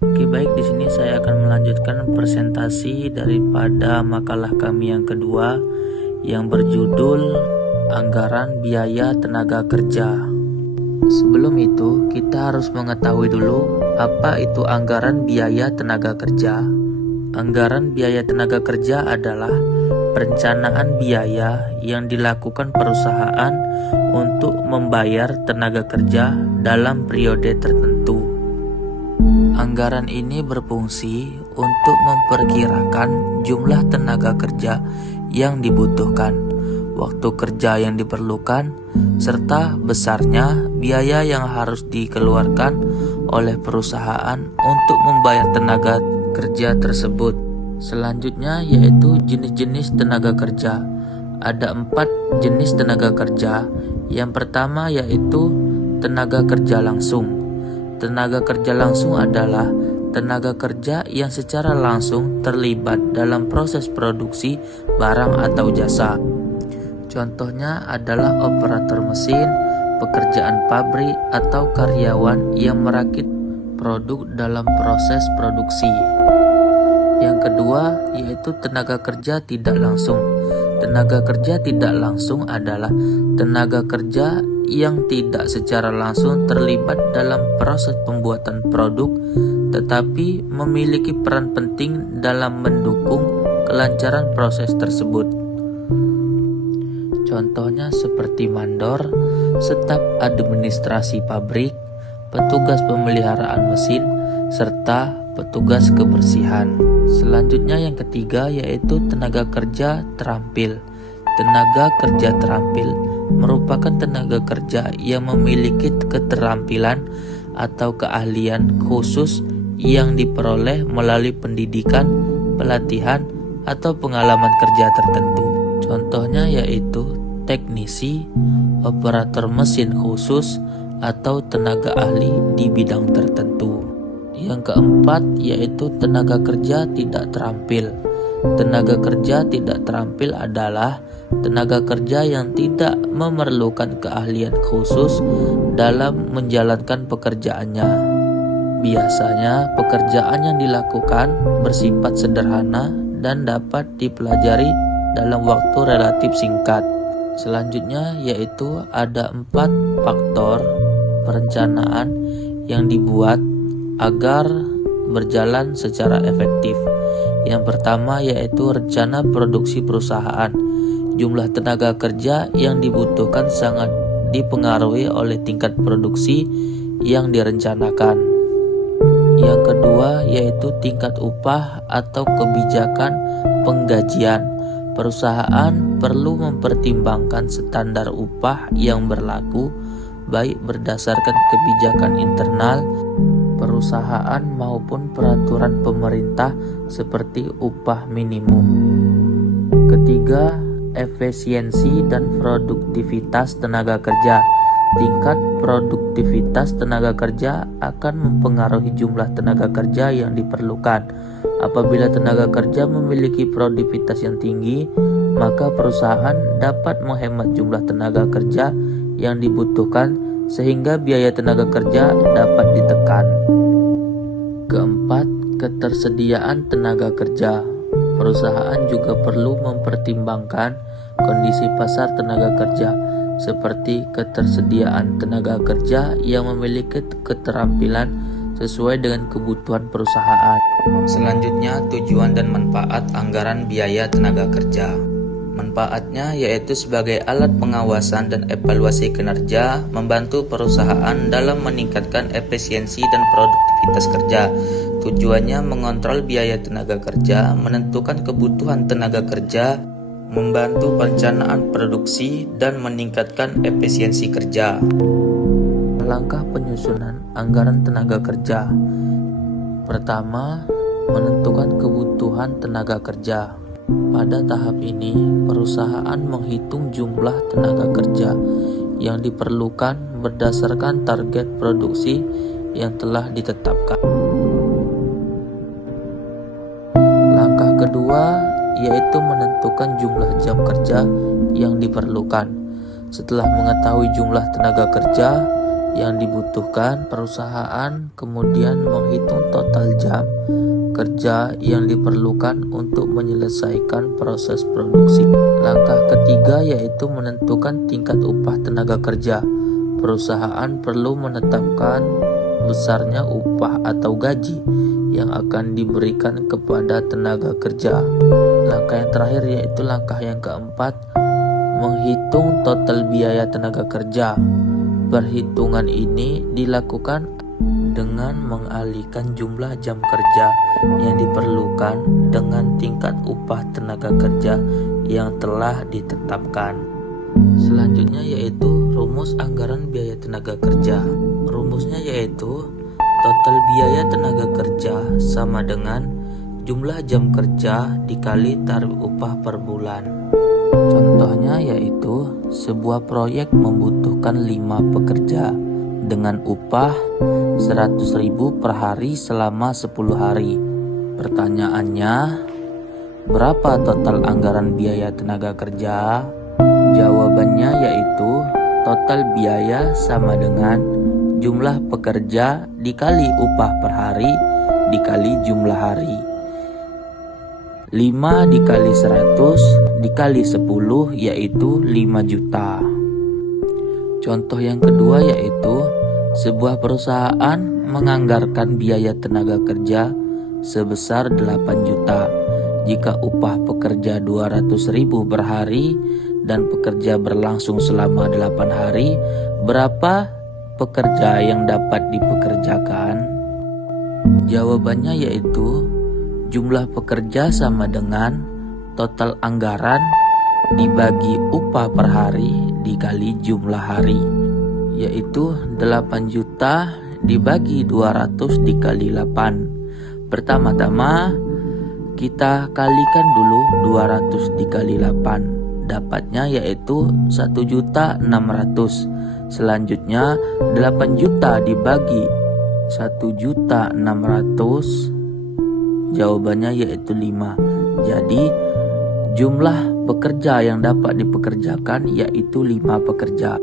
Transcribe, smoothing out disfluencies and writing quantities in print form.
Oke, baik, di sini saya akan melanjutkan presentasi daripada makalah kami yang kedua yang berjudul Anggaran Biaya Tenaga Kerja. Sebelum itu, kita harus mengetahui dulu apa itu anggaran biaya tenaga kerja. Anggaran biaya tenaga kerja adalah perencanaan biaya yang dilakukan perusahaan untuk membayar tenaga kerja dalam periode tertentu. Anggaran ini berfungsi untuk memperkirakan jumlah tenaga kerja yang dibutuhkan, waktu kerja yang diperlukan, serta besarnya biaya yang harus dikeluarkan oleh perusahaan untuk membayar tenaga kerja tersebut. Selanjutnya yaitu jenis-jenis tenaga kerja. Ada 4 jenis tenaga kerja. Yang pertama yaitu tenaga kerja langsung. Tenaga kerja langsung adalah tenaga kerja yang secara langsung terlibat dalam proses produksi barang atau jasa. Contohnya adalah operator mesin, pekerjaan pabrik, atau karyawan yang merakit produk dalam proses produksi. Yang kedua yaitu tenaga kerja tidak langsung. Tenaga kerja tidak langsung adalah tenaga kerja yang tidak secara langsung terlibat dalam proses pembuatan produk, tetapi memiliki peran penting dalam mendukung kelancaran proses tersebut. Contohnya seperti mandor, staf administrasi pabrik, petugas pemeliharaan mesin, serta petugas kebersihan. Selanjutnya yang ketiga yaitu tenaga kerja terampil. Tenaga kerja terampil merupakan tenaga kerja yang memiliki keterampilan atau keahlian khusus yang diperoleh melalui pendidikan, pelatihan, atau pengalaman kerja tertentu. Contohnya yaitu teknisi, operator mesin khusus, atau tenaga ahli di bidang tertentu. Yang keempat yaitu tenaga kerja tidak terampil. Tenaga kerja tidak terampil adalah tenaga kerja yang tidak memerlukan keahlian khusus dalam menjalankan pekerjaannya. Biasanya pekerjaan yang dilakukan bersifat sederhana dan dapat dipelajari dalam waktu relatif singkat. Selanjutnya yaitu ada 4 faktor perencanaan yang dibuat agar berjalan secara efektif. Yang pertama yaitu rencana produksi perusahaan. Jumlah tenaga kerja yang dibutuhkan sangat dipengaruhi oleh tingkat produksi yang direncanakan. Yang kedua yaitu tingkat upah atau kebijakan penggajian. Perusahaan perlu mempertimbangkan standar upah yang berlaku, baik berdasarkan kebijakan internal perusahaan maupun peraturan pemerintah seperti upah minimum. Ketiga, efisiensi dan produktivitas tenaga kerja. Tingkat produktivitas tenaga kerja akan mempengaruhi jumlah tenaga kerja yang diperlukan. Apabila tenaga kerja memiliki produktivitas yang tinggi, maka perusahaan dapat menghemat jumlah tenaga kerja yang dibutuhkan sehingga biaya tenaga kerja dapat ditekan. Keempat, ketersediaan tenaga kerja. Perusahaan juga perlu mempertimbangkan kondisi pasar tenaga kerja, seperti ketersediaan tenaga kerja yang memiliki keterampilan sesuai dengan kebutuhan perusahaan. Selanjutnya, tujuan dan manfaat anggaran biaya tenaga kerja. Manfaatnya yaitu sebagai alat pengawasan dan evaluasi kinerja, membantu perusahaan dalam meningkatkan efisiensi dan produktivitas kerja. Tujuannya mengontrol biaya tenaga kerja, menentukan kebutuhan tenaga kerja, membantu perencanaan produksi, dan meningkatkan efisiensi kerja. Langkah penyusunan anggaran tenaga kerja. Pertama, menentukan kebutuhan tenaga kerja. Pada tahap ini, perusahaan menghitung jumlah tenaga kerja yang diperlukan berdasarkan target produksi yang telah ditetapkan. Langkah kedua yaitu menentukan jumlah jam kerja yang diperlukan. Setelah mengetahui jumlah tenaga kerja, yang dibutuhkan perusahaan, kemudian menghitung total jam kerja yang diperlukan untuk menyelesaikan proses produksi. Langkah ketiga yaitu menentukan tingkat upah tenaga kerja. Perusahaan perlu menetapkan besarnya upah atau gaji yang akan diberikan kepada tenaga kerja. Langkah yang terakhir yaitu langkah yang keempat, menghitung total biaya tenaga kerja. Perhitungan ini dilakukan dengan mengalihkan jumlah jam kerja yang diperlukan dengan tingkat upah tenaga kerja yang telah ditetapkan. Selanjutnya yaitu rumus anggaran biaya tenaga kerja. Rumusnya yaitu total biaya tenaga kerja sama dengan jumlah jam kerja dikali tarif upah per bulan. Contohnya yaitu sebuah proyek membutuhkan 5 pekerja dengan upah 100.000 per hari selama 10 hari. Pertanyaannya, berapa total anggaran biaya tenaga kerja? Jawabannya yaitu total biaya sama dengan jumlah pekerja dikali upah per hari dikali jumlah hari. 5 dikali 100 dikali 10 yaitu 5 juta. Contoh yang kedua yaitu sebuah perusahaan menganggarkan biaya tenaga kerja sebesar 8 juta. Jika upah pekerja 200.000 per hari dan pekerja berlangsung selama 8 hari, berapa pekerja yang dapat dipekerjakan? Jawabannya yaitu jumlah pekerja sama dengan total anggaran dibagi upah per hari dikali jumlah hari, yaitu 8 juta dibagi 200 dikali 8. Pertama-tama kita kalikan dulu 200 dikali 8, dapatnya yaitu 1.600.000. Selanjutnya 8 juta dibagi 1.600.000, jawabannya yaitu 5. Jadi jumlah pekerja yang dapat dipekerjakan yaitu 5 pekerja.